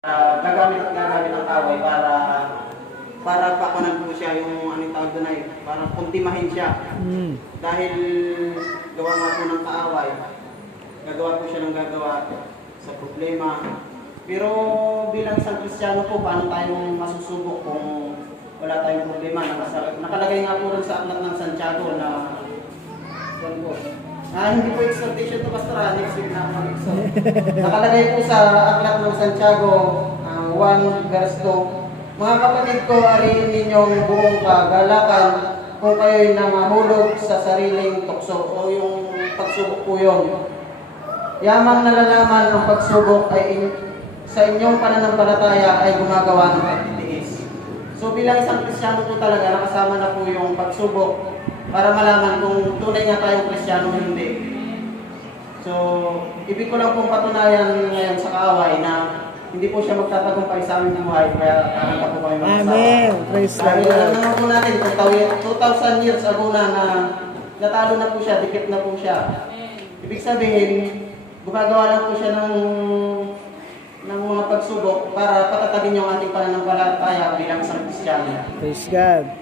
Gagamit ng away para pakanan po siya yung anong tawag doon ay para kuntimahin siya. Dahil gawa nga po ng kaaway, gagawa po siya ng gagawa sa problema. Pero bilang isang Kristiyano po, paano tayong masusubok kung wala tayong problema? Nakalagay nga po rin sa aklat ng Santiago na hindi po exhortation to Pastor, next week na mag-exhort. Nakalagay po sa aklat ng Santiago 1 verse 2, mga kapatid ko, ariin ninyong buong kagalakan kung kayo'y nangahulog sa sariling tukso o yung pagsubok po yun. Yamang nalalaman ang pagsubok ay sa inyong pananampalataya ay gumagawa ng pagtitiis. So bilang isang Kristiyano po talaga, nakasama na po yung pagsubok para malaman kung tunay nga tayong Kristiyano o hindi. So, ibig ko lang pong patunayan ngayon sa kaaway na hindi po siya magtatagumpay sa aming buhay, kaya kakanta po kami mag-asawa. Amen. Praise the Dahil Lord. alam naman po natin, 2,000 years ago na natalo na po siya, dikit na po siya. Ibig sabihin, gumagawa lang po siya ng mga pagsubok para patatagin yung ating pananampalataya bilang isang Kristiyano. Praise God.